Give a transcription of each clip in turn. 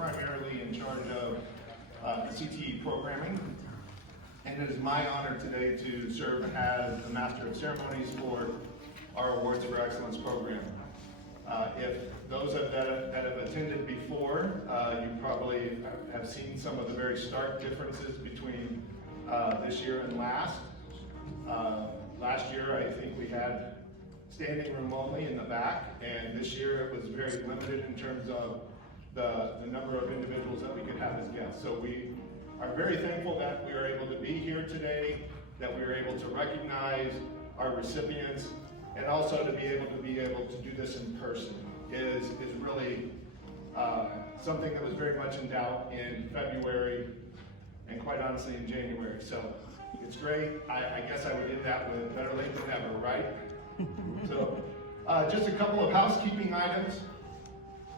primarily in charge of the CTE programming. And it is my honor today to serve as the Master of Ceremonies for our Awards for Excellence program. If those that have attended before, you probably have seen some of the very stark differences between this year and last. Last year, I think we had standing room only in the back, and this year it was very limited in terms of the number of individuals that we could have as guests. So we are very thankful that we are able to be here today, that we are able to recognize our recipients, and also to be able to do this in person is really something that was very much in doubt in February and quite honestly in January. So it's great. I guess I would end that with better late than never, right? So just a couple of housekeeping items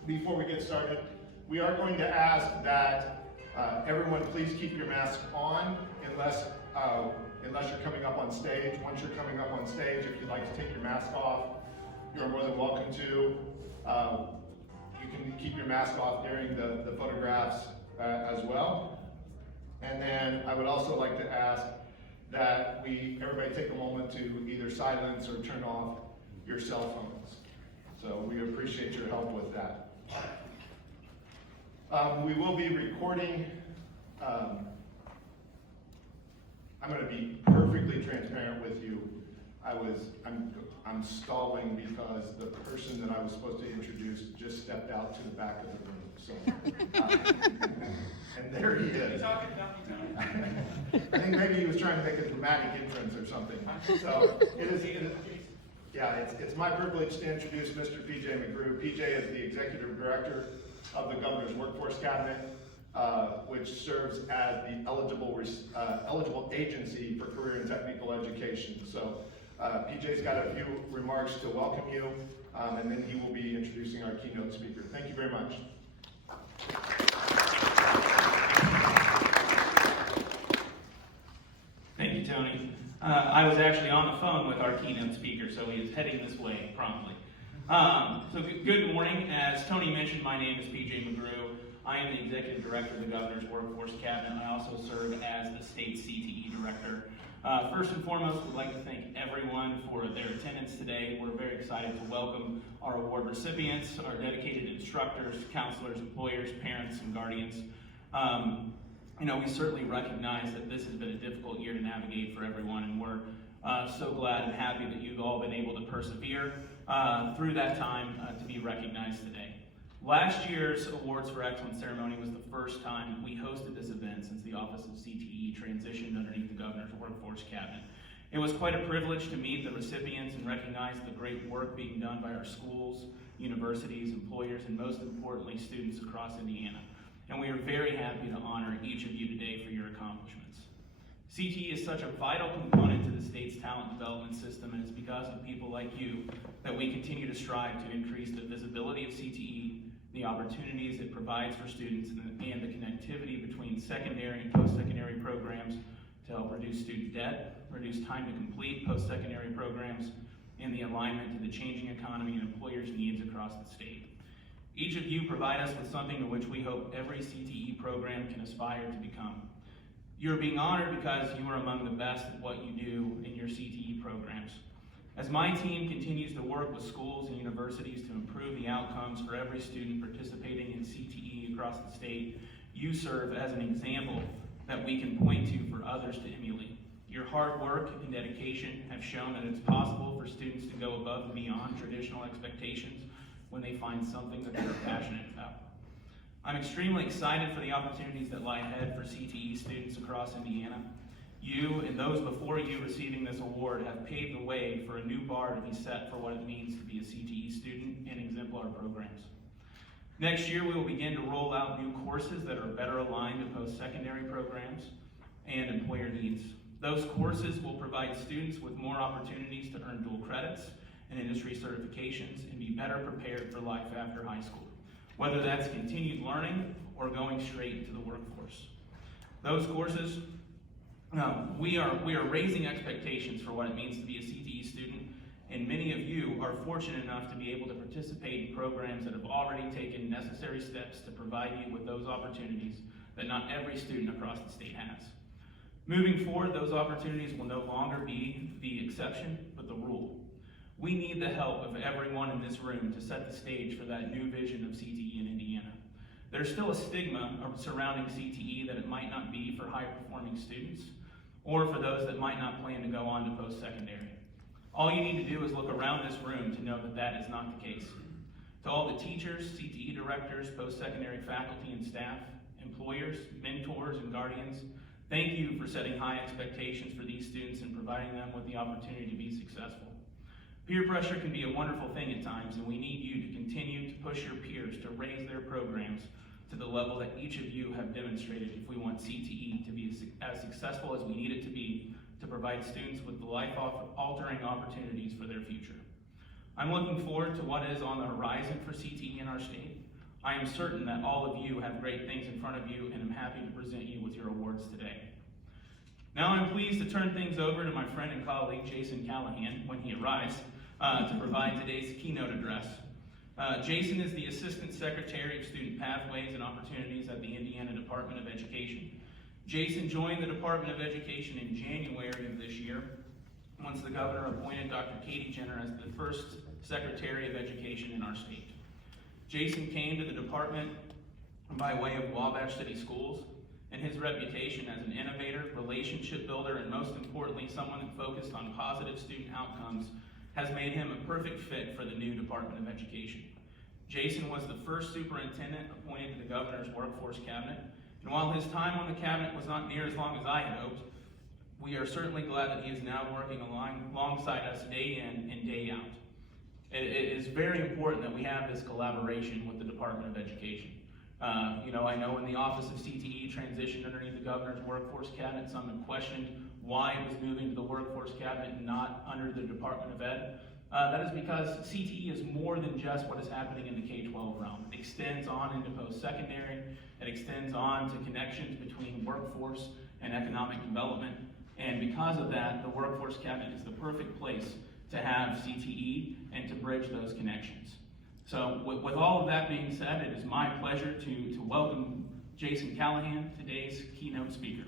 before we get started. We are going to ask that everyone please keep your mask on unless you're coming up on stage. Once you're coming up on stage, if you'd like to take your mask off, you're more than welcome to. You can keep your mask off during the photographs as well. And then I would also like to ask that everybody take a moment to either silence or turn off your cell phones. So we appreciate your help with that. We will be recording. I'm going to be perfectly transparent with you. I'm stalling because the person that I was supposed to introduce just stepped out to the back of the room. So, and there he is. I think maybe he was trying to make a dramatic entrance or something. So it's my privilege to introduce Mr. PJ McGrew. PJ is the Executive Director of the Governor's Workforce Cabinet, which serves as the eligible agency for career and technical education. So PJ's got a few remarks to welcome you, and then he will be introducing our keynote speaker. Thank you very much. Thank you, Tony. I was actually on the phone with our keynote speaker, so he is heading this way promptly. Good morning. As Tony mentioned, my name is PJ McGrew. I am the Executive Director of the Governor's Workforce Cabinet. I also serve as the State CTE Director. First and foremost, we'd like to thank everyone for their attendance today. We're very excited to welcome our award recipients, our dedicated instructors, counselors, employers, parents, and guardians. We certainly recognize that this has been a difficult year to navigate for everyone, and we're so glad and happy that you've all been able to persevere through that time to be recognized today. Last year's Awards for Excellence ceremony was the first time we hosted this event since the Office of CTE transitioned underneath the Governor's Workforce Cabinet. It was quite a privilege to meet the recipients and recognize the great work being done by our schools, universities, employers, and most importantly, students across Indiana. And we are very happy to honor each of you today for your accomplishments. CTE is such a vital component to the state's talent development system, and it's because of people like you that we continue to strive to increase the visibility of CTE, the opportunities it provides for students, and the connectivity between secondary and post-secondary programs to help reduce student debt, reduce time to complete post-secondary programs, and the alignment to the changing economy and employers' needs across the state. Each of you provide us with something to which we hope every CTE program can aspire to become. You're being honored because you are among the best at what you do in your CTE programs. As my team continues to work with schools and universities to improve the outcomes for every student participating in CTE across the state, you serve as an example that we can point to for others to emulate. Your hard work and dedication have shown that it's possible for students to go above and beyond traditional expectations when they find something that they're passionate about. I'm extremely excited for the opportunities that lie ahead for CTE students across Indiana. You and those before you receiving this award have paved the way for a new bar to be set for what it means to be a CTE student in exemplar programs. Next year, we will begin to roll out new courses that are better aligned to post-secondary programs and employer needs. Those courses will provide students with more opportunities to earn dual credits and industry certifications and be better prepared for life after high school, whether that's continued learning or going straight into the workforce. Those courses, we are raising expectations for what it means to be a CTE student, and many of you are fortunate enough to be able to participate in programs that have already taken necessary steps to provide you with those opportunities that not every student across the state has. Moving forward, those opportunities will no longer be the exception, but the rule. We need the help of everyone in this room to set the stage for that new vision of CTE in Indiana. There's still a stigma surrounding CTE that it might not be for high-performing students, or for those that might not plan to go on to post-secondary. All you need to do is look around this room to know that that is not the case. To all the teachers, CTE directors, post-secondary faculty and staff, employers, mentors, and guardians, thank you for setting high expectations for these students and providing them with the opportunity to be successful. Peer pressure can be a wonderful thing at times, and we need you to continue to push your peers to raise their programs to the level that each of you have demonstrated if we want CTE to be as successful as we need it to be to provide students with the life-altering opportunities for their future. I'm looking forward to what is on the horizon for CTE in our state. I am certain that all of you have great things in front of you, and I'm happy to present you with your awards today. Now I'm pleased to turn things over to my friend and colleague, Jason Callahan, when he arrives, to provide today's keynote address. Jason is the Assistant Secretary of Student Pathways and Opportunities at the Indiana Department of Education. Jason joined the Department of Education in January of this year, once the governor appointed Dr. Katie Jenner as the first Secretary of Education in our state. Jason came to the department by way of Wabash City Schools, and his reputation as an innovator, relationship builder, and most importantly, someone that focused on positive student outcomes has made him a perfect fit for the new Department of Education. Jason was the first superintendent appointed to the governor's workforce cabinet, and while his time on the cabinet was not near as long as I had hoped, we are certainly glad that he is now working alongside us day in and day out. It is very important that we have this collaboration with the Department of Education. I know when the Office of CTE transitioned underneath the governor's workforce cabinet, some have questioned why it was moving to the workforce cabinet and not under the Department of Ed. That is because CTE is more than just what is happening in the K-12 realm. It extends on into post-secondary. It extends on to connections between workforce and economic development. And because of that, the workforce cabinet is the perfect place to have CTE and to bridge those connections. So with all of that being said, it is my pleasure to welcome Jason Callahan, today's keynote speaker.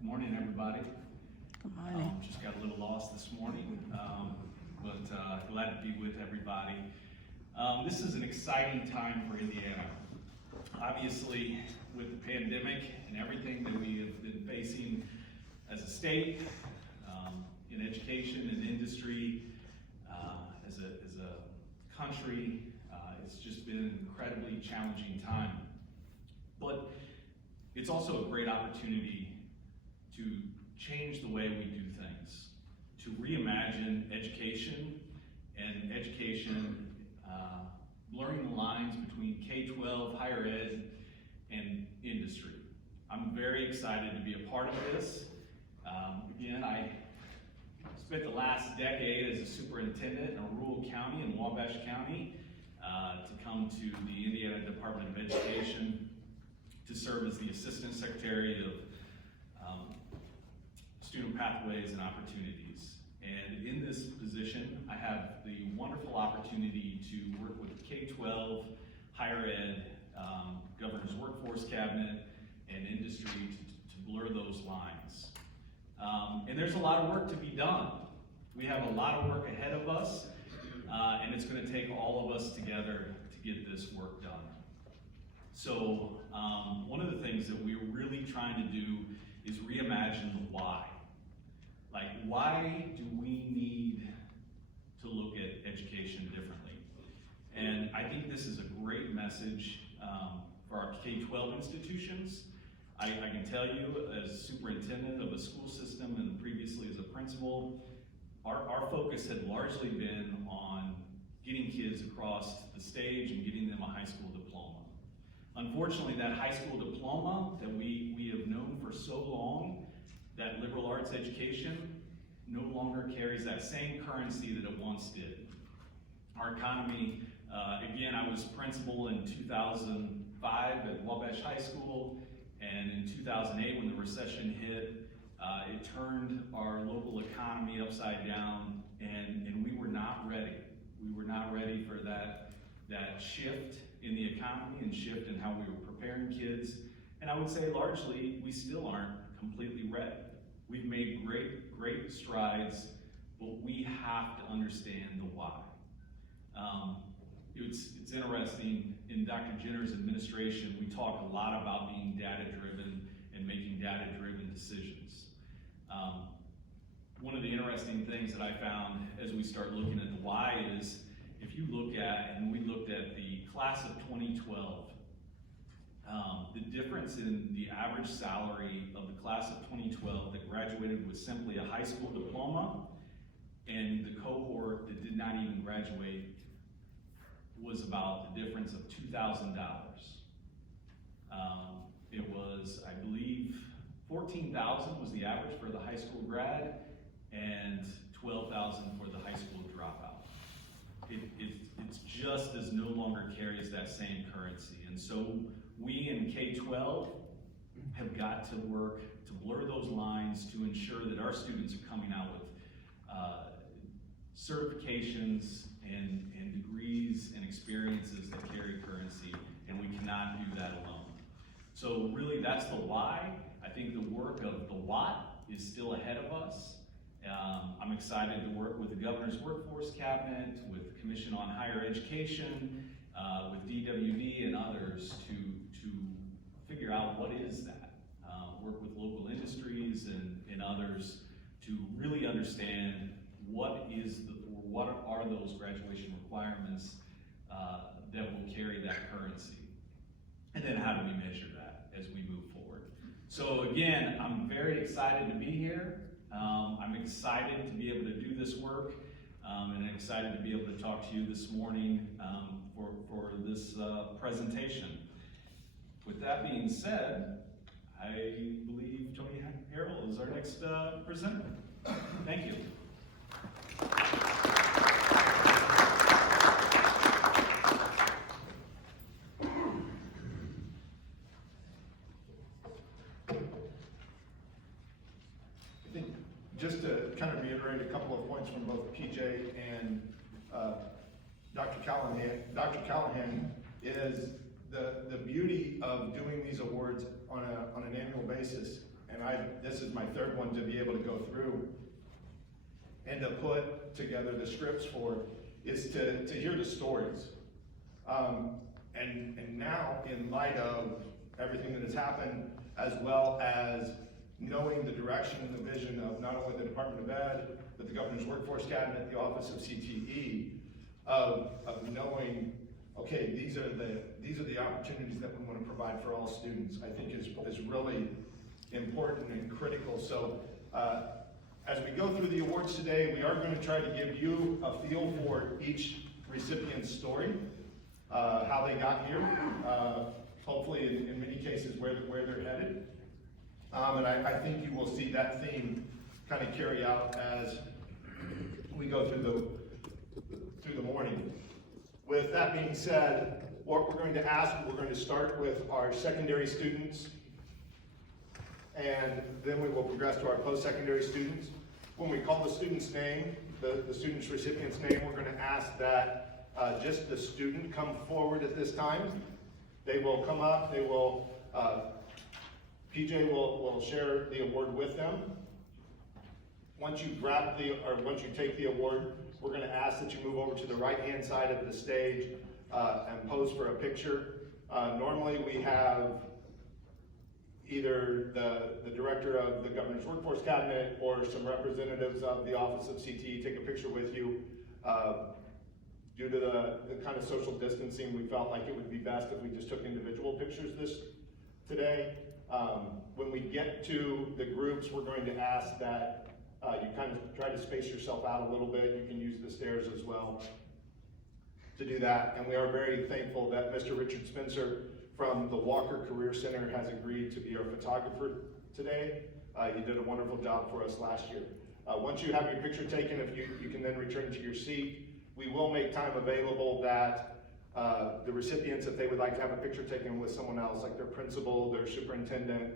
Good morning, everybody. Good morning. Just got a little lost this morning, but glad to be with everybody. This is an exciting time for Indiana. Obviously, with the pandemic and everything that we have been facing as a state, in education and industry, as a country, it's just been an incredibly challenging time. But it's also a great opportunity to change the way we do things, to reimagine education and blurring the lines between K-12, higher ed, and industry. I'm very excited to be a part of this. Again, I spent the last decade as a superintendent in a rural county in Wabash County to come to the Indiana Department of Education to serve as the Assistant Secretary of Student Pathways and Opportunities. And in this position, I have the wonderful opportunity to work with K-12, higher ed, governor's workforce cabinet, and industry to blur those lines. And there's a lot of work to be done. We have a lot of work ahead of us, and it's going to take all of us together to get this work done. So one of the things that we're really trying to do is reimagine the why. Like, why do we need to look at education differently? And I think this is a great message for our K-12 institutions. I can tell you, as superintendent of a school system and previously as a principal, our focus had largely been on getting kids across the stage and getting them a high school diploma. Unfortunately, that high school diploma that we have known for so long, that liberal arts education, no longer carries that same currency that it once did. Our economy, again, I was principal in 2005 at Wabash High School, and in 2008 when the recession hit, it turned our local economy upside down, and we were not ready. We were not ready for that shift in the economy and shift in how we were preparing kids. And I would say largely, we still aren't completely ready. We've made great strides, but we have to understand the why. It's interesting, in Dr. Jenner's administration, we talk a lot about being data-driven and making data-driven decisions. One of the interesting things that I found as we start looking at the why is, if you look at, and we looked at the class of 2012, the difference in the average salary of the class of 2012 that graduated with simply a high school diploma and the cohort that did not even graduate was about the difference of $2,000. It was, I believe, $14,000 was the average for the high school grad and $12,000 for the high school dropout. It's just as no longer carries that same currency. And so we in K-12 have got to work to blur those lines to ensure that our students are coming out with certifications and degrees and experiences that carry currency, and we cannot do that alone. So really that's the why. I think the work of the what is still ahead of us. I'm excited to work with the Governor's Workforce Cabinet, with the Commission on Higher Education, with DWD and others to figure out what is that. Work with local industries and others to really understand what are those graduation requirements that will carry that currency, and then how do we measure that as we move forward. So again, I'm very excited to be here. I'm excited to be able to do this work, and I'm excited to be able to talk to you this morning for this presentation. With that being said, I believe Tony Harrell is our next presenter. Thank you. Just to kind of reiterate a couple of points from both PJ and Dr. Callahan. Dr. Callahan is the beauty of doing these awards on an annual basis, and this is my third one to be able to go through and to put together the scripts for, is to hear the stories. And now, in light of everything that has happened, as well as knowing the direction and the vision of not only the Department of Ed, but the Governor's Workforce Cabinet, the Office of CTE, of knowing, okay, these are the opportunities that we want to provide for all students, I think is really important and critical. So as we go through the awards today, we are going to try to give you a feel for each recipient's story, how they got here, hopefully in many cases where they're headed. And I think you will see that theme kind of carry out as we go through the morning. With that being said, what we're going to ask, we're going to start with our secondary students, and then we will progress to our post-secondary students. When we call the student's name, the student's recipient's name, we're going to ask that just the student come forward at this time. They will come up, they will PJ will share the award with them. Once you once you take the award, we're going to ask that you move over to the right-hand side of the stage and pose for a picture. Normally we have either the director of the Governor's Workforce Cabinet or some representatives of the Office of CTE take a picture with you. Due to the kind of social distancing, we felt like it would be best if we just took individual pictures today. When we get to the groups, we're going to ask that you kind of try to space yourself out a little bit. You can use the stairs as well to do that. And we are very thankful that Mr. Richard Spencer from the Walker Career Center has agreed to be our photographer today. You did a wonderful job for us last year. Once you have your picture taken, if you can then return to your seat. We will make time available that the recipients, if they would like to have a picture taken with someone else, like their principal, their superintendent,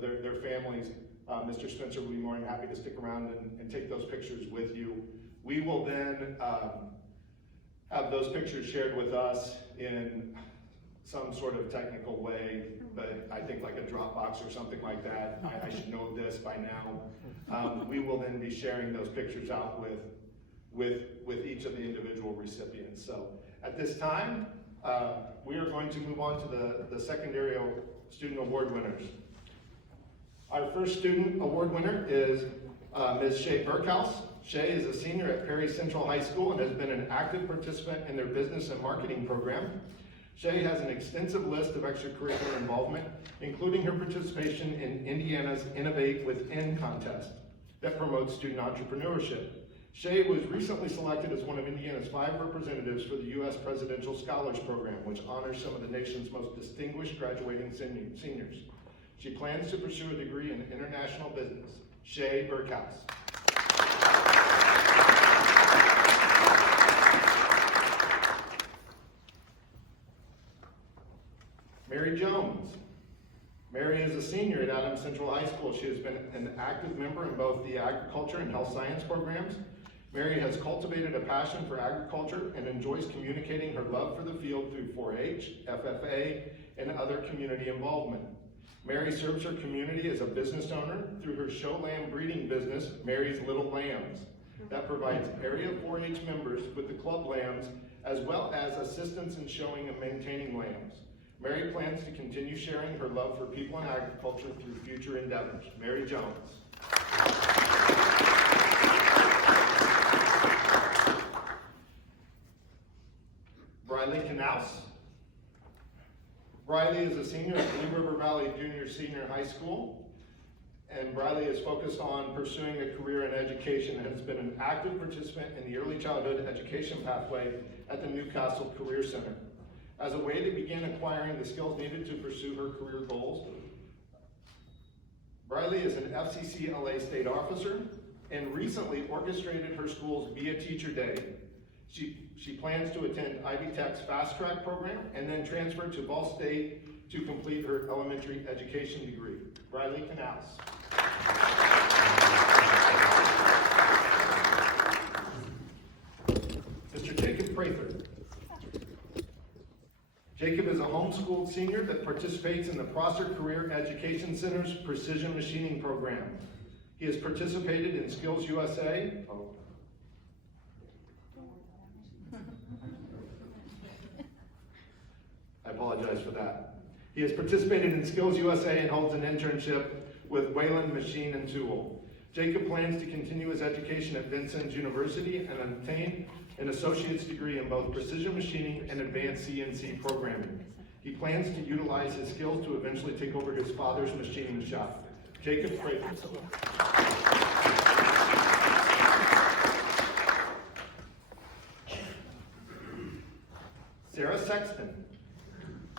their families, Mr. Spencer will be more than happy to stick around and take those pictures with you. We will then have those pictures shared with us in some sort of technical way, but I think like a Dropbox or something like that. I should know this by now. We will then be sharing those pictures out with each of the individual recipients. So at this time, we are going to move on to the secondary student award winners. Our first student award winner is Ms. Shay Burkhouse. Shay is a senior at Perry Central High School and has been an active participant in their business and marketing program. Shay has an extensive list of extracurricular involvement, including her participation in Indiana's Innovate Within contest that promotes student entrepreneurship. Shay was recently selected as one of Indiana's 5 representatives for the U.S. Presidential Scholars Program, which honors some of the nation's most distinguished graduating seniors. She plans to pursue a degree in international business. Shay Burkhouse. Mary Jones. Mary is a senior at Adams Central High School. She has been an active member in both the agriculture and health science programs. Mary has cultivated a passion for agriculture and enjoys communicating her love for the field through 4-H, FFA, and other community involvement. Mary serves her community as a business owner through her show lamb breeding business, Mary's Little Lambs, that provides area 4-H members with the club lambs, as well as assistance in showing and maintaining lambs. Mary plans to continue sharing her love for people and agriculture through future endeavors. Mary Jones. Briley Knaus. Briley is a senior at Blue River Valley Junior High School, and Briley is focused on pursuing a career in education and has been an active participant in the early childhood education pathway at the Newcastle Career Center. As a way to begin acquiring the skills needed to pursue her career goals, Briley is an FCCLA state officer and recently orchestrated her school's Be a Teacher Day. She plans to attend Ivy Tech's Fast Track program and then transfer to Ball State to complete her elementary education degree. Briley Knaus. Mr. Jacob Prather. Jacob is a homeschooled senior that participates in the Prosser Career Education Center's Precision Machining program. He has participated in Skills USA. I apologize for that. He has participated in Skills USA and holds an internship with Wayland Machine and Tool. Jacob plans to continue his education at Vincennes University and obtain an associate's degree in both precision machining and advanced CNC programming. He plans to utilize his skills to eventually take over his father's machining shop. Jacob Prather. Sarah Sexton.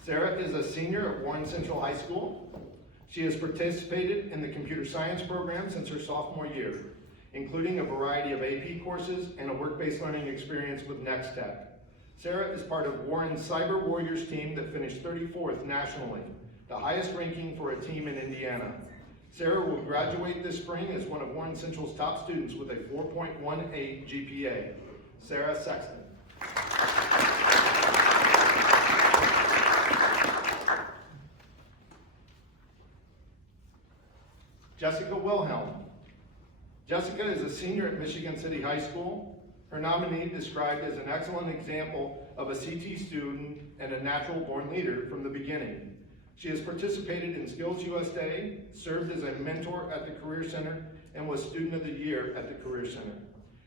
Sarah is a senior at Warren Central High School. She has participated in the computer science program since her sophomore year, including a variety of AP courses and a work-based learning experience with NextTech. Sarah is part of Warren's Cyber Warriors team that finished 34th nationally, the highest ranking for a team in Indiana. Sarah will graduate this spring as one of Warren Central's top students with a 4.18 GPA. Sarah Sexton. Jessica Wilhelm. Jessica is a senior at Michigan City High School. Her nominee described as an excellent example of a CT student and a natural-born leader from the beginning. She has participated in Skills USA, served as a mentor at the Career Center, and was Student of the Year at the Career Center.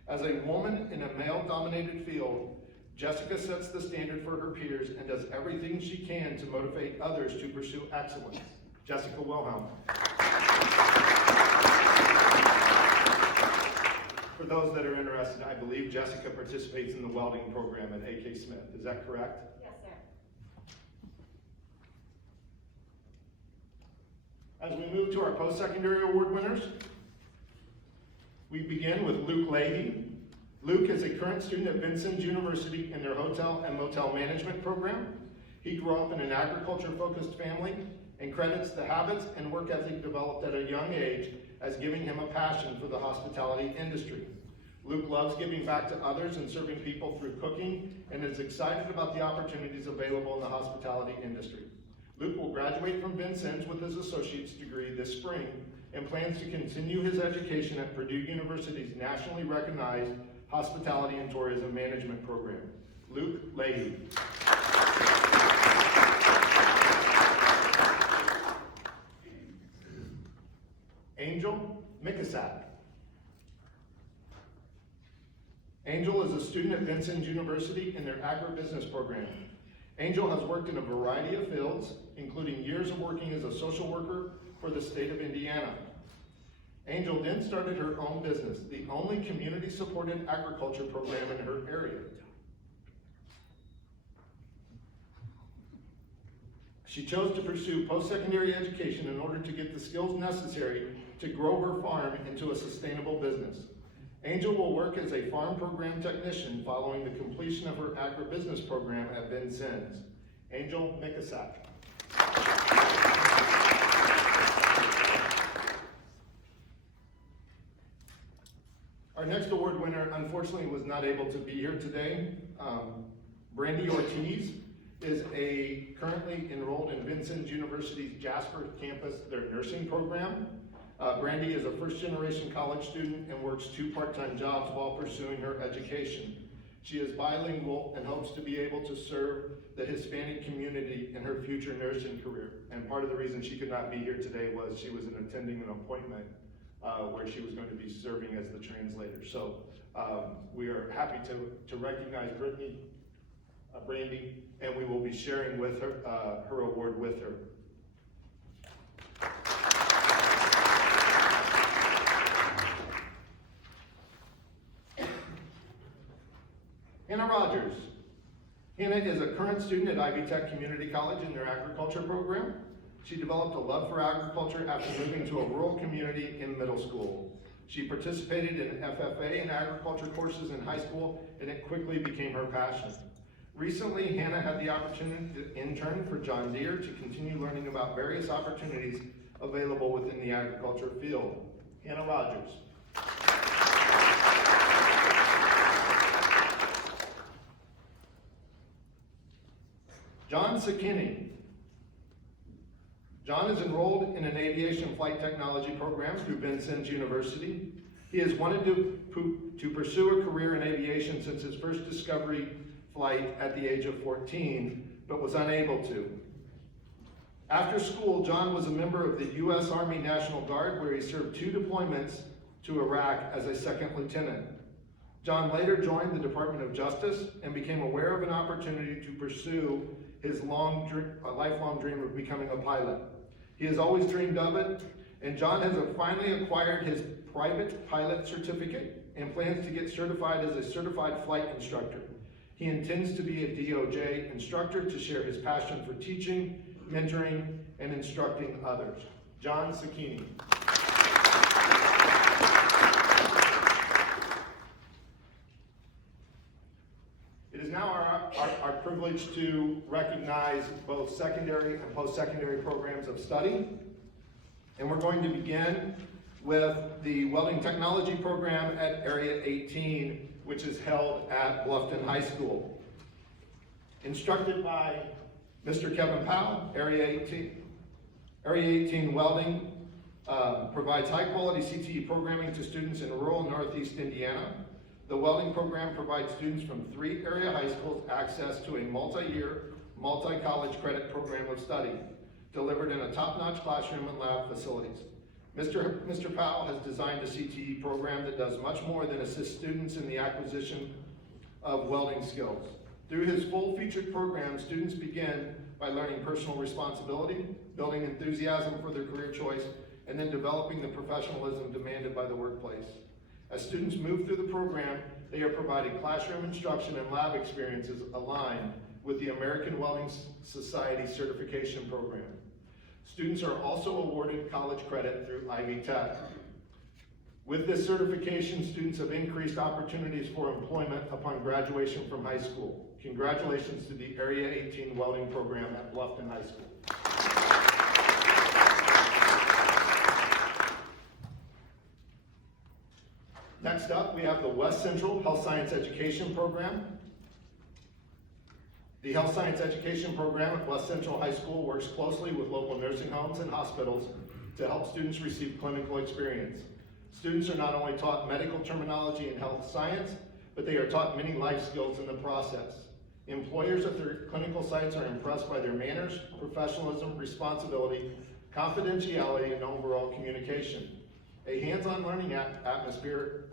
As a woman in a male-dominated field, Jessica sets the standard for her peers and does everything she can to motivate others to pursue excellence. Jessica Wilhelm. For those that are interested, I believe Jessica participates in the welding program at AK Smith. Is that correct? Yes, sir. As we move to our post-secondary award winners, We begin with Luke Leahy. Luke is a current student at Vincennes University in their hotel and motel management program. He grew up in an agriculture-focused family and credits the habits and work ethic developed at a young age as giving him a passion for the hospitality industry. Luke loves giving back to others and serving people through cooking and is excited about the opportunities available in the hospitality industry. Luke will graduate from Vincennes with his associate's degree this spring and plans to continue his education at Purdue University's nationally recognized Hospitality and Tourism Management program. Luke Leahy. Angel Mikasak. Angel is a student at Vincennes University in their agribusiness program. Angel has worked in a variety of fields, including years of working as a social worker for the state of Indiana. Angel then started her own business, the only community-supported agriculture program in her area. She chose to pursue post-secondary education in order to get the skills necessary to grow her farm into a sustainable business. Angel will work as a farm program technician following the completion of her agribusiness program at Vincennes. Angel Mikasak. Our next award winner, unfortunately, was not able to be here today. Brandy Ortiz is currently enrolled in Vincennes University's Jasper campus, their nursing program. Brandy is a first-generation college student and works 2 part-time jobs while pursuing her education. She is bilingual and hopes to be able to serve the Hispanic community in her future nursing career. And part of the reason she could not be here today was she was attending an appointment where she was going to be serving as the translator. So we are happy to recognize Brandy, and we will be sharing with her her award with her. Hannah Rogers. Hannah is a current student at Ivy Tech Community College in their agriculture program. She developed a love for agriculture after moving to a rural community in middle school. She participated in FFA and agriculture courses in high school, and it quickly became her passion. Recently, Hannah had the opportunity to intern for John Deere to continue learning about various opportunities available within the agriculture field. Hannah Rogers. John Sakini. John is enrolled in an aviation flight technology program through Vincennes University. He has wanted to pursue a career in aviation since his first discovery flight at the age of 14, but was unable to. After school, John was a member of the U.S. Army National Guard, where he served 2 deployments to Iraq as a second lieutenant. John later joined the Department of Justice and became aware of an opportunity to pursue his lifelong dream of becoming a pilot. He has always dreamed of it, and John has finally acquired his private pilot certificate and plans to get certified as a certified flight instructor. He intends to be a DOJ instructor to share his passion for teaching, mentoring, and instructing others. John Sakini. It is now our privilege to recognize both secondary and post-secondary programs of study. And we're going to begin with the Welding Technology program at Area 18, which is held at Bluffton High School. Instructed by Mr. Kevin Powell, Area 18. Area 18 Welding provides high-quality CTE programming to students in rural Northeast Indiana. The welding program provides students from 3 area high schools access to a multi-year, multi-college credit program of study, delivered in a top-notch classroom and lab facilities. Mr. Powell has designed a CTE program that does much more than assist students in the acquisition of welding skills. Through his full-featured program, students begin by learning personal responsibility, building enthusiasm for their career choice, and then developing the professionalism demanded by the workplace. As students move through the program, they are provided classroom instruction and lab experiences aligned with the American Welding Society certification program. Students are also awarded college credit through Ivy Tech. With this certification, students have increased opportunities for employment upon graduation from high school. Congratulations to the Area 18 Welding Program at Bluffton High School. Next up, we have the West Central Health Science Education Program. The Health Science Education Program at West Central High School works closely with local nursing homes and hospitals to help students receive clinical experience. Students are not only taught medical terminology and health science, but they are taught many life skills in the process. Employers at their clinical sites are impressed by their manners, professionalism, responsibility, confidentiality, and overall communication. A hands-on learning atmosphere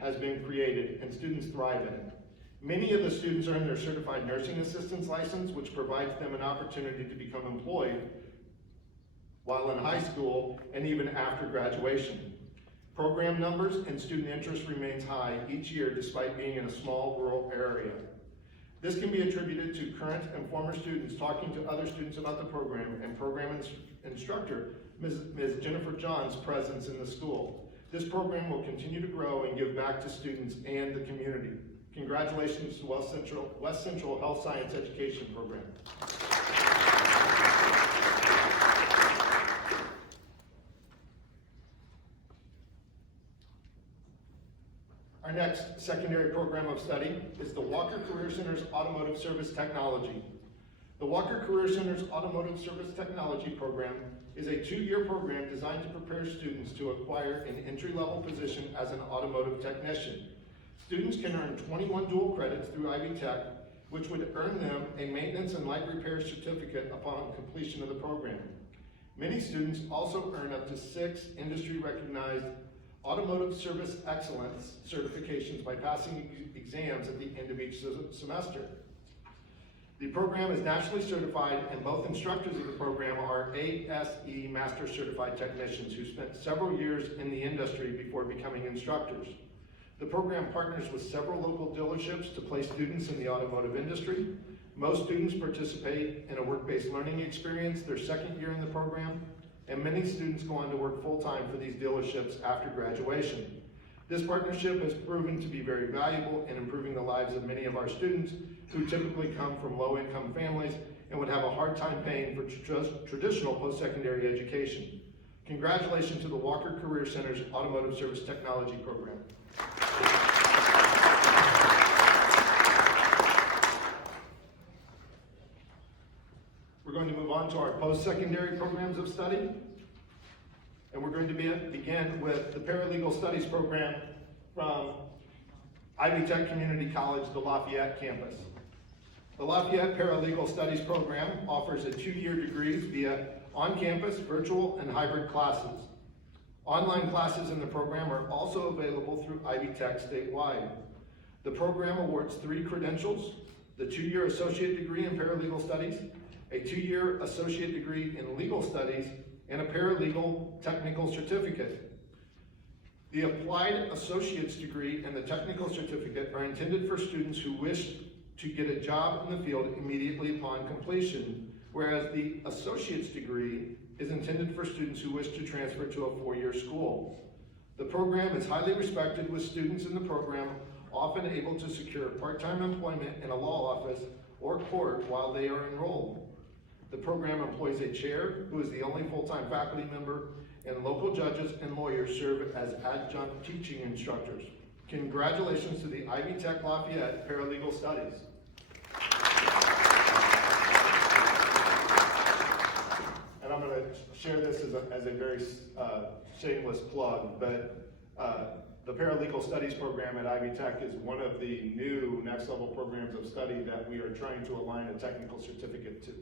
has been created and students thrive in it. Many of the students earn their certified nursing assistant's license, which provides them an opportunity to become employed while in high school and even after graduation. Program numbers and student interest remains high each year despite being in a small rural area. This can be attributed to current and former students talking to other students about the program and program instructor, Ms. Jennifer John's presence in the school. This program will continue to grow and give back to students and the community. Congratulations to West Central Health Science Education Program. Our next secondary program of study is the Walker Career Center's Automotive Service Technology. The Walker Career Center's Automotive Service Technology Program is a 2-year program designed to prepare students to acquire an entry-level position as an automotive technician. Students can earn 21 dual credits through Ivy Tech, which would earn them a maintenance and light repair certificate upon completion of the program. Many students also earn up to 6 industry-recognized Automotive Service Excellence certifications by passing exams at the end of each semester. The program is nationally certified, and both instructors of the program are ASE Master Certified Technicians who spent several years in the industry before becoming instructors. The program partners with several local dealerships to place students in the automotive industry. Most students participate in a work-based learning experience their second year in the program, and many students go on to work full-time for these dealerships after graduation. This partnership has proven to be very valuable in improving the lives of many of our students who typically come from low-income families and would have a hard time paying for traditional post-secondary education. Congratulations to the Walker Career Center's Automotive Service Technology Program. We're going to move on to our post-secondary programs of study. And we're going to begin with the Paralegal Studies program from Ivy Tech Community College, the Lafayette campus. The Lafayette Paralegal Studies program offers a 2-year degree via on-campus, virtual, and hybrid classes. Online classes in the program are also available through Ivy Tech statewide. The program awards 3 credentials: the 2-year associate degree in paralegal studies, a 2-year associate degree in legal studies, and a paralegal technical certificate. The applied associate's degree and the technical certificate are intended for students who wish to get a job in the field immediately upon completion, whereas the associate's degree is intended for students who wish to transfer to a 4-year school. The program is highly respected, with students in the program often able to secure part-time employment in a law office or court while they are enrolled. The program employs a chair, who is the only full-time faculty member, and local judges and lawyers serve as adjunct teaching instructors. Congratulations to the Ivy Tech Lafayette Paralegal Studies. And I'm going to share this as a very shameless plug, but the Paralegal Studies program at Ivy Tech is one of the new next level programs of study that we are trying to align a technical certificate to.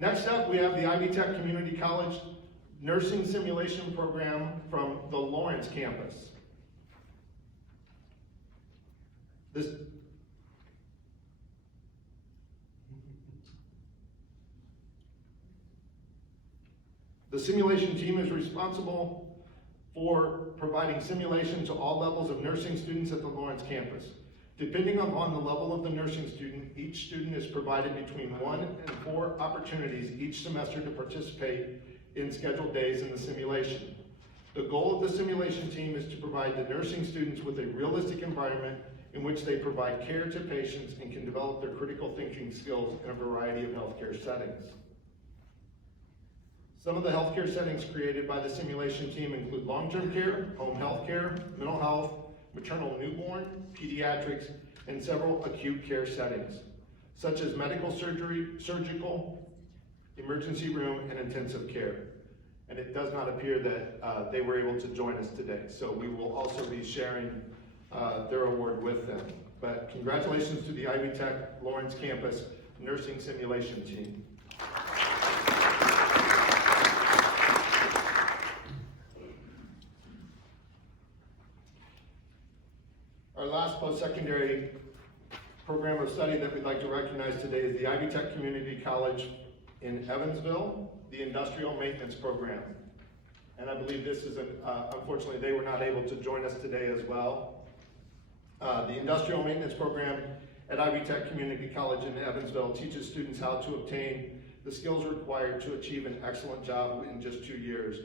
Next up, we have the Ivy Tech Community College Nursing Simulation Program from the Lawrence campus. The simulation team is responsible for providing simulation to all levels of nursing students at the Lawrence campus. Depending upon the level of the nursing student, each student is provided between 1 and 4 opportunities each semester to participate in scheduled days in the simulation. The goal of the simulation team is to provide the nursing students with a realistic environment in which they provide care to patients and can develop their critical thinking skills in a variety of healthcare settings. Some of the healthcare settings created by the simulation team include long-term care, home health care, mental health, maternal newborn, pediatrics, and several acute care settings, such as medical surgery, surgical, emergency room, and intensive care. And it does not appear that they were able to join us today, so we will also be sharing their award with them. But congratulations to the Ivy Tech Lawrence Campus Nursing Simulation Team. Our last post-secondary program of study that we'd like to recognize today is the Ivy Tech Community College in Evansville, the Industrial Maintenance Program. And I believe this is, unfortunately, they were not able to join us today as well. The Industrial Maintenance Program at Ivy Tech Community College in Evansville teaches students how to obtain the skills required to achieve an excellent job in just 2 years.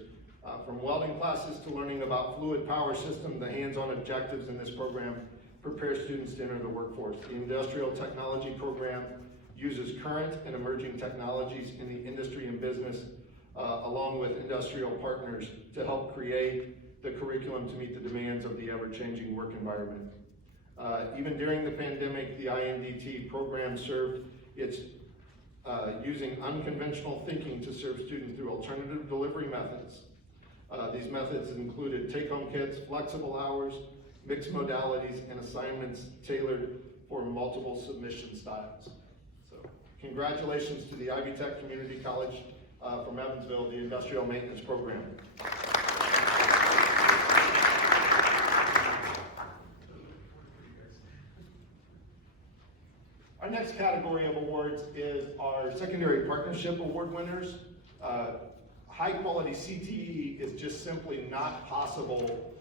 From welding classes to learning about fluid power system, the hands-on objectives in this program prepare students to enter the workforce. The Industrial Technology Program uses current and emerging technologies in the industry and business, along with industrial partners to help create the curriculum to meet the demands of the ever-changing work environment. Even during the pandemic, the INDT program served its using unconventional thinking to serve students through alternative delivery methods. These methods included take-home kits, flexible hours, mixed modalities, and assignments tailored for multiple submission styles. So, congratulations to the Ivy Tech Community College from Evansville, the Industrial Maintenance Program. Our next category of awards is our Secondary Partnership Award winners. High quality CTE is just simply not possible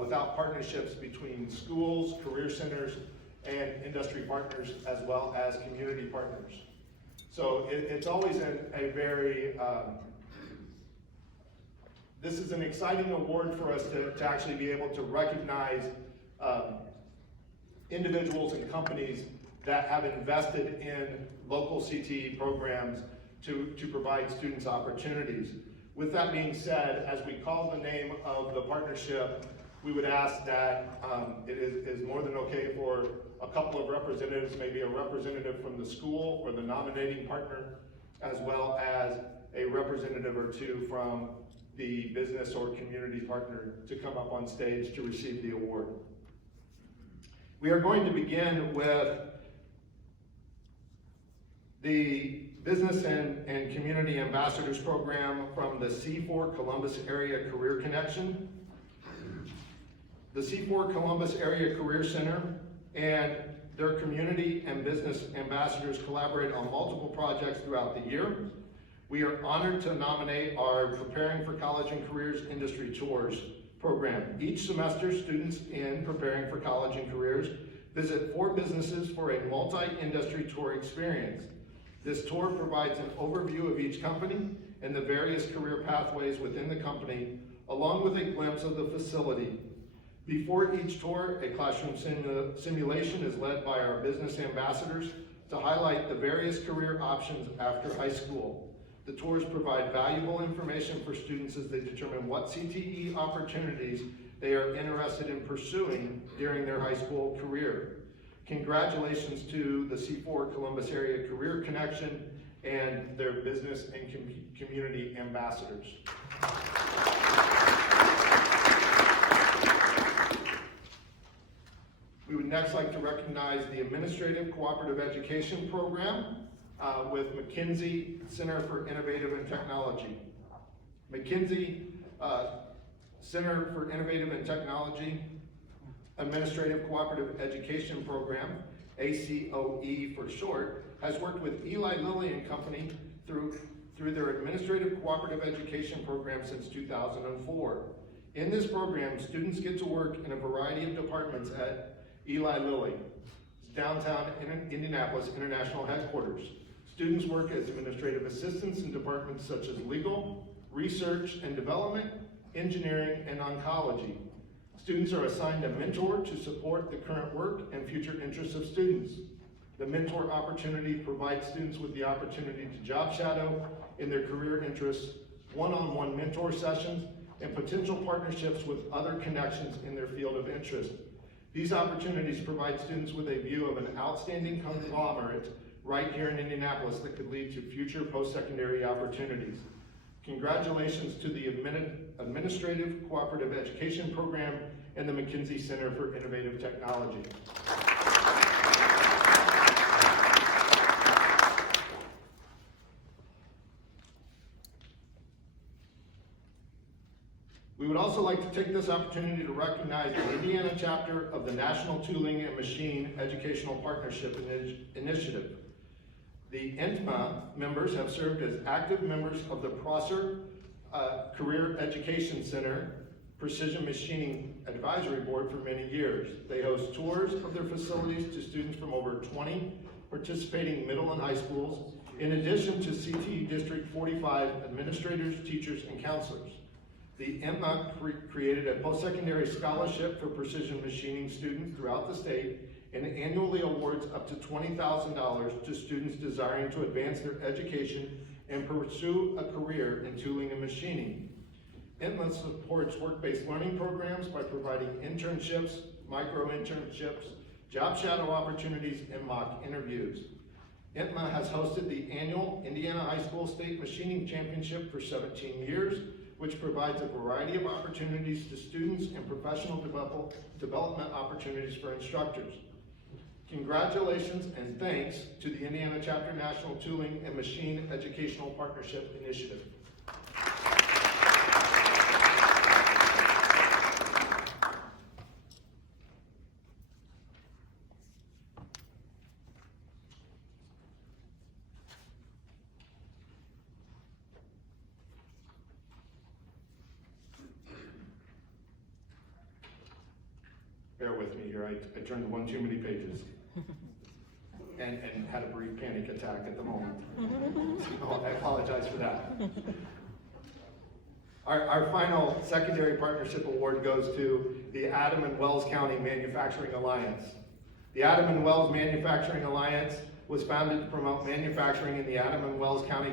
without partnerships between schools, career centers, and industry partners, as well as community partners. So it's always a very, this is an exciting award for us to actually be able to recognize individuals and companies that have invested in local CTE programs to provide students opportunities. With that being said, as we call the name of the partnership, we would ask that it is more than okay for a couple of representatives, maybe a representative from the school or the nominating partner, as well as a representative or two from the business or community partner to come up on stage to receive the award. We are going to begin with the Business and Community Ambassadors Program from the C4 Columbus Area Career Connection. The C4 Columbus Area Career Center and their community and business ambassadors collaborate on multiple projects throughout the year. We are honored to nominate our Preparing for College and Careers Industry Tours program. Each semester, students in Preparing for College and Careers visit 4 businesses for a multi-industry tour experience. This tour provides an overview of each company and the various career pathways within the company, along with a glimpse of the facility. Before each tour, a classroom simulation is led by our business ambassadors to highlight the various career options after high school. The tours provide valuable information for students as they determine what CTE opportunities they are interested in pursuing during their high school career. Congratulations to the C4 Columbus Area Career Connection and their business and community ambassadors. We would next like to recognize the Administrative Cooperative Education Program with McKinsey Center for Innovative and Technology. McKinsey Center for Innovative and Technology Administrative Cooperative Education Program, ACOE for short, has worked with Eli Lilly and Company through their Administrative Cooperative Education Program since 2004. In this program, students get to work in a variety of departments at Eli Lilly, downtown Indianapolis International Headquarters. Students work as administrative assistants in departments such as legal, research and development, engineering, and oncology. Students are assigned a mentor to support the current work and future interests of students. The mentor opportunity provides students with the opportunity to job shadow in their career interests, one-on-one mentor sessions, and potential partnerships with other connections in their field of interest. These opportunities provide students with a view of an outstanding conglomerate right here in Indianapolis that could lead to future post-secondary opportunities. Congratulations to the Administrative Cooperative Education Program and the McKinsey Center for Innovative Technology. We would also like to take this opportunity to recognize the Indiana chapter of the National Tooling and Machine Educational Partnership Initiative. The INTMA members have served as active members of the Prosser Career Education Center Precision Machining Advisory Board for many years. They host tours of their facilities to students from over 20 participating middle and high schools, in addition to CTE District 45 administrators, teachers, and counselors. The INTMA created a post-secondary scholarship for precision machining students throughout the state and annually awards up to $20,000 to students desiring to advance their education and pursue a career in tooling and machining. INTMA supports work-based learning programs by providing internships, micro-internships, job shadow opportunities, and mock interviews. INTMA has hosted the annual Indiana High School State Machining Championship for 17 years, which provides a variety of opportunities to students and professional development opportunities for instructors. Congratulations and thanks to the Indiana Chapter National Tooling and Machine Educational Partnership Initiative. Bear with me here, I turned one too many pages and had a brief panic attack at the moment. So I apologize for that. Our final secondary partnership award goes to the Adam and Wells County Manufacturing Alliance. The Adam and Wells Manufacturing Alliance was founded to promote manufacturing in the Adam and Wells County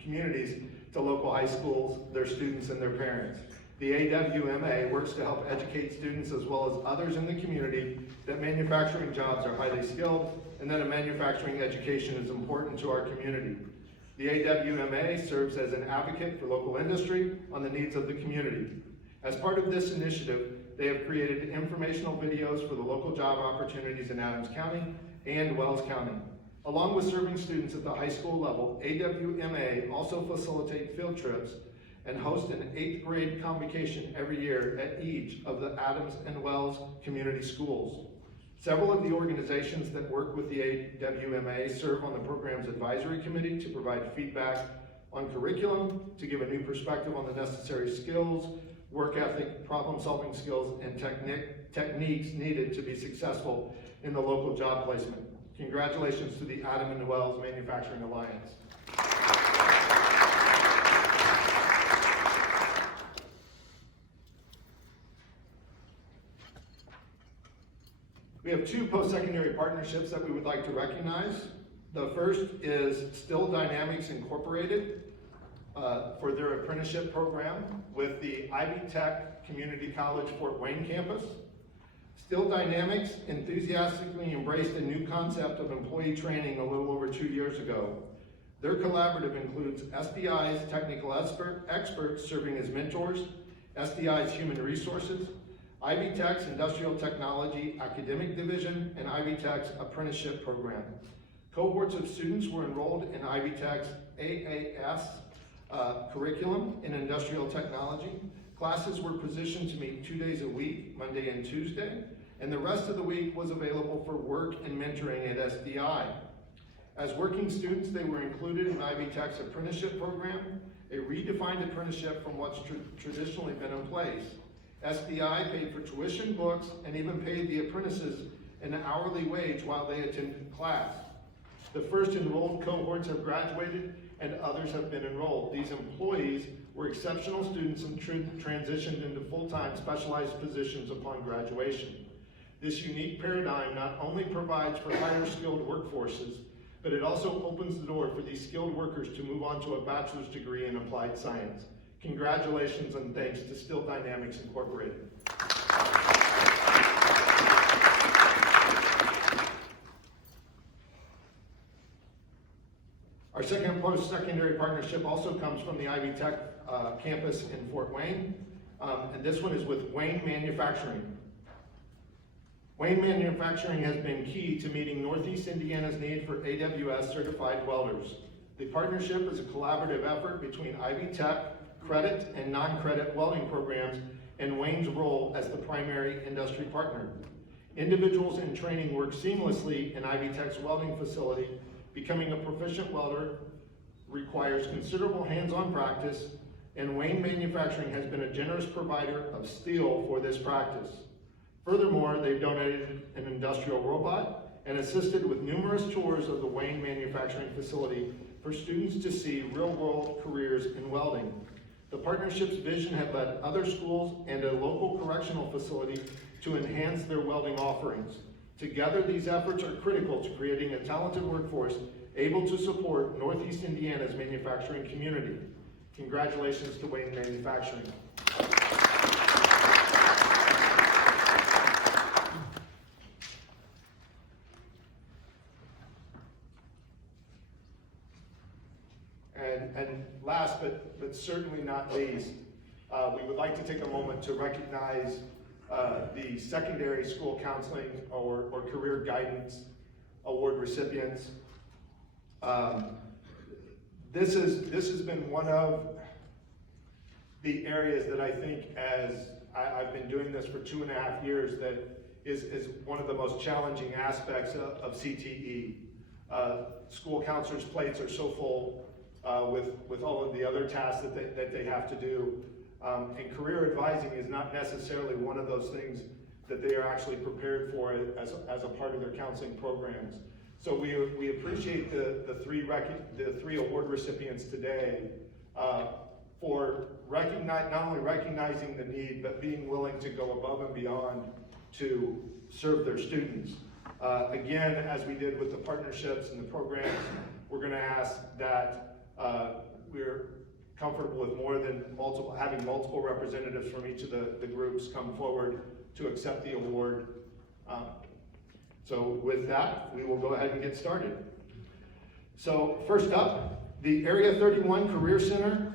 communities to local high schools, their students, and their parents. The AWMA works to help educate students as well as others in the community that manufacturing jobs are highly skilled and that a manufacturing education is important to our community. The AWMA serves as an advocate for local industry on the needs of the community. As part of this initiative, they have created informational videos for the local job opportunities in Adams County and Wells County. Along with serving students at the high school level, AWMA also facilitates field trips and host an 8th grade convocation every year at each of the Adams and Wells community schools. Several of the organizations that work with the AWMA serve on the program's advisory committee to provide feedback on curriculum, to give a new perspective on the necessary skills, work ethic, problem-solving skills, and techniques needed to be successful in the local job placement. Congratulations to the Adam and Wells Manufacturing Alliance. We have two post-secondary partnerships that we would like to recognize. The first is Still Dynamics Incorporated for their apprenticeship program with the Ivy Tech Community College Fort Wayne campus. Still Dynamics enthusiastically embraced a new concept of employee training a little over 2 years ago. Their collaborative includes SDI's technical experts serving as mentors, SDI's human resources, Ivy Tech's Industrial Technology Academic Division, and Ivy Tech's Apprenticeship Program. Cohorts of students were enrolled in Ivy Tech's AAS curriculum in Industrial Technology. Classes were positioned to meet 2 days a week, Monday and Tuesday, and the rest of the week was available for work and mentoring at SDI. As working students, they were included in Ivy Tech's apprenticeship program, a redefined apprenticeship from what's traditionally been in place. SDI paid for tuition, books, and even paid the apprentices an hourly wage while they attended class. The first enrolled cohorts have graduated and others have been enrolled. These employees were exceptional students and transitioned into full-time specialized positions upon graduation. This unique paradigm not only provides for higher skilled workforces, but it also opens the door for these skilled workers to move on to a bachelor's degree in applied science. Congratulations and thanks to Steel Dynamics Incorporated. Our second post-secondary partnership also comes from the Ivy Tech campus in Fort Wayne, and this one is with Wayne Manufacturing. Wayne Manufacturing has been key to meeting Northeast Indiana's need for AWS certified welders. The partnership is a collaborative effort between Ivy Tech, credit and non-credit welding programs, and Wayne's role as the primary industry partner. Individuals in training work seamlessly in Ivy Tech's welding facility. Becoming a proficient welder requires considerable hands-on practice, and Wayne Manufacturing has been a generous provider of steel for this practice. Furthermore, they've donated an industrial robot and assisted with numerous tours of the Wayne Manufacturing facility for students to see real-world careers in welding. The partnership's vision had led other schools and a local correctional facility to enhance their welding offerings. Together, these efforts are critical to creating a talented workforce able to support Northeast Indiana's manufacturing community. Congratulations to Wayne Manufacturing. And last but certainly not least, we would like to take a moment to recognize the secondary school counseling or career guidance award recipients. This has been one of the areas that I think, as I've been doing this for 2.5 years, that is one of the most challenging aspects of CTE. School counselors' plates are so full with all of the other tasks that they have to do. And career advising is not necessarily one of those things that they are actually prepared for as a part of their counseling programs. So we appreciate the three award recipients today for not only recognizing the need, but being willing to go above and beyond to serve their students. Again, as we did with the partnerships and the programs, we're going to ask that we're comfortable with having multiple representatives from each of the groups come forward to accept the award. So with that, we will go ahead and get started. So first up, the Area 31 Career Center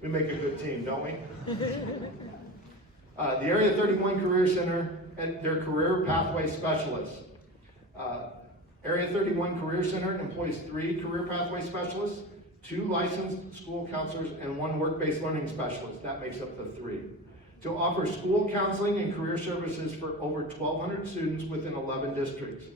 we make a good team, don't we? The Area 31 Career Center and their career pathway specialists. Area 31 Career Center employs 3 career pathway specialists, 2 licensed school counselors, and 1 work-based learning specialist. That makes up the 3. To offer school counseling and career services for over 1,200 students within 11 districts.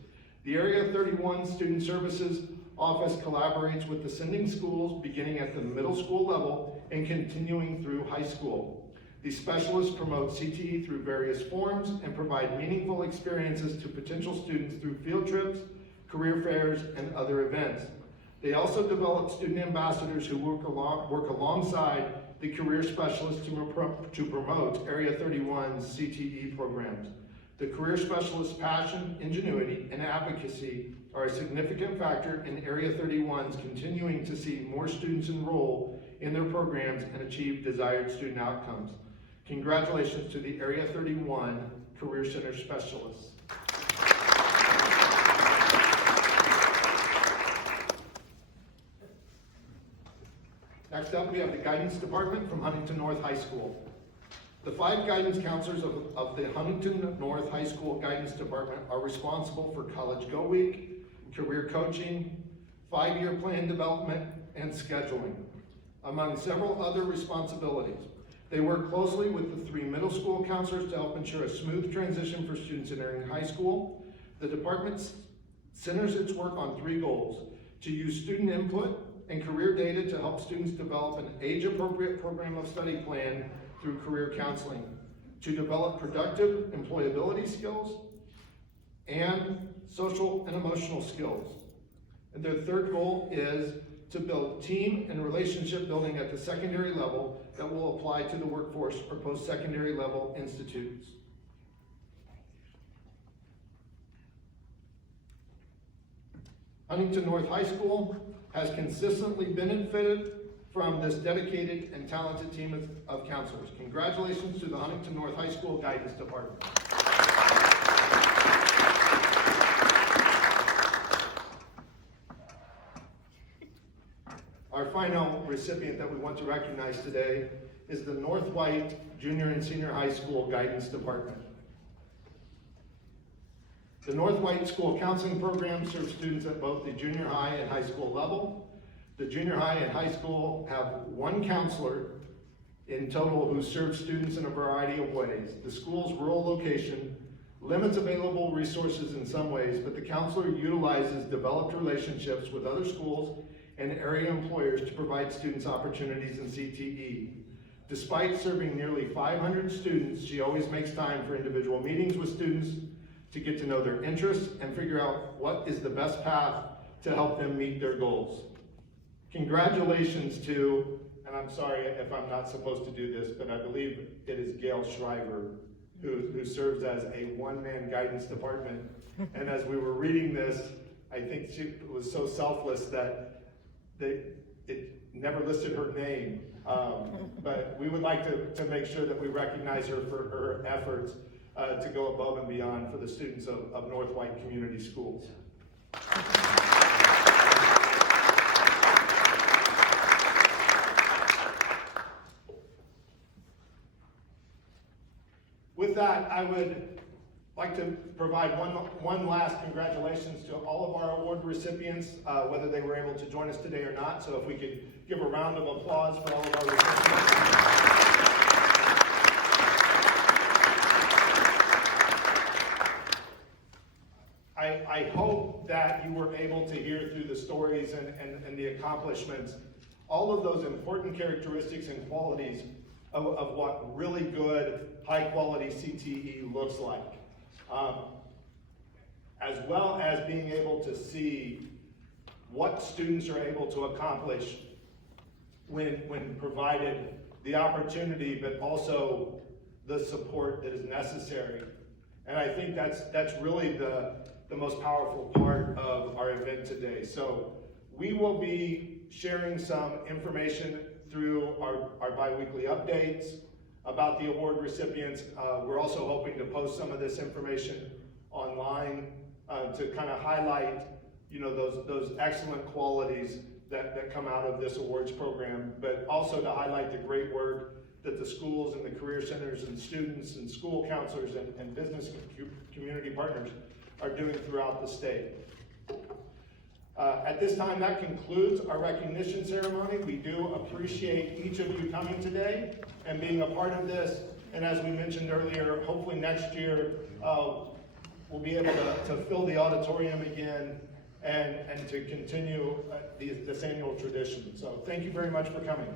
The Area 31 Student Services Office collaborates with the sending schools beginning at the middle school level and continuing through high school. These specialists promote CTE through various forms and provide meaningful experiences to potential students through field trips, career fairs, and other events. They also develop student ambassadors who work alongside the career specialists to promote Area 31's CTE programs. The career specialists' passion, ingenuity, and advocacy are a significant factor in Area 31's continuing to see more students enroll in their programs and achieve desired student outcomes. Congratulations to the Area 31 Career Center specialists. Next up, we have the Guidance Department from Huntington North High School. The 5 guidance counselors of the Huntington North High School Guidance Department are responsible for College Go Week, career coaching, 5-year plan development, and scheduling, among several other responsibilities. They work closely with the 3 middle school counselors to help ensure a smooth transition for students entering high school. The department centers its work on 3 goals: to use student input and career data to help students develop an age-appropriate program of study plan through career counseling, to develop productive employability skills, and social and emotional skills. And their third goal is to build team and relationship building at the secondary level that will apply to the workforce or post-secondary level institutes. Huntington North High School has consistently benefited from this dedicated and talented team of counselors. Congratulations to the Huntington North High School Guidance Department. Our final recipient that we want to recognize today is the North White Junior and Senior High School Guidance Department. The North White School Counseling Program serves students at both the junior high and high school level. The junior high and high school have one counselor in total who serves students in a variety of ways. The school's rural location limits available resources in some ways, but the counselor utilizes developed relationships with other schools and area employers to provide students opportunities in CTE. Despite serving nearly 500 students, she always makes time for individual meetings with students to get to know their interests and figure out what is the best path to help them meet their goals. Congratulations to, and I'm sorry if I'm not supposed to do this, but I believe it is Gail Shriver, who serves as a one-man guidance department. And as we were reading this, I think she was so selfless that it never listed her name. But we would like to make sure that we recognize her for her efforts to go above and beyond for the students of North White Community Schools. With that, I would like to provide one last congratulations to all of our award recipients, whether they were able to join us today or not. So if we could give a round of applause for all of our recipients. I hope that you were able to hear through the stories and the accomplishments all of those important characteristics and qualities of what really good, high-quality CTE looks like. As well as being able to see what students are able to accomplish when provided the opportunity, but also the support that is necessary. And I think that's really the most powerful part of our event today. So we will be sharing some information through our bi-weekly updates about the award recipients. We're also hoping to post some of this information online to kind of highlight, those excellent qualities that come out of this awards program, but also to highlight the great work that the schools and the career centers and students and school counselors and business community partners are doing throughout the state. At this time, that concludes our recognition ceremony. We do appreciate each of you coming today and being a part of this. And as we mentioned earlier, hopefully next year we'll be able to fill the auditorium again and to continue this annual tradition. So thank you very much for coming.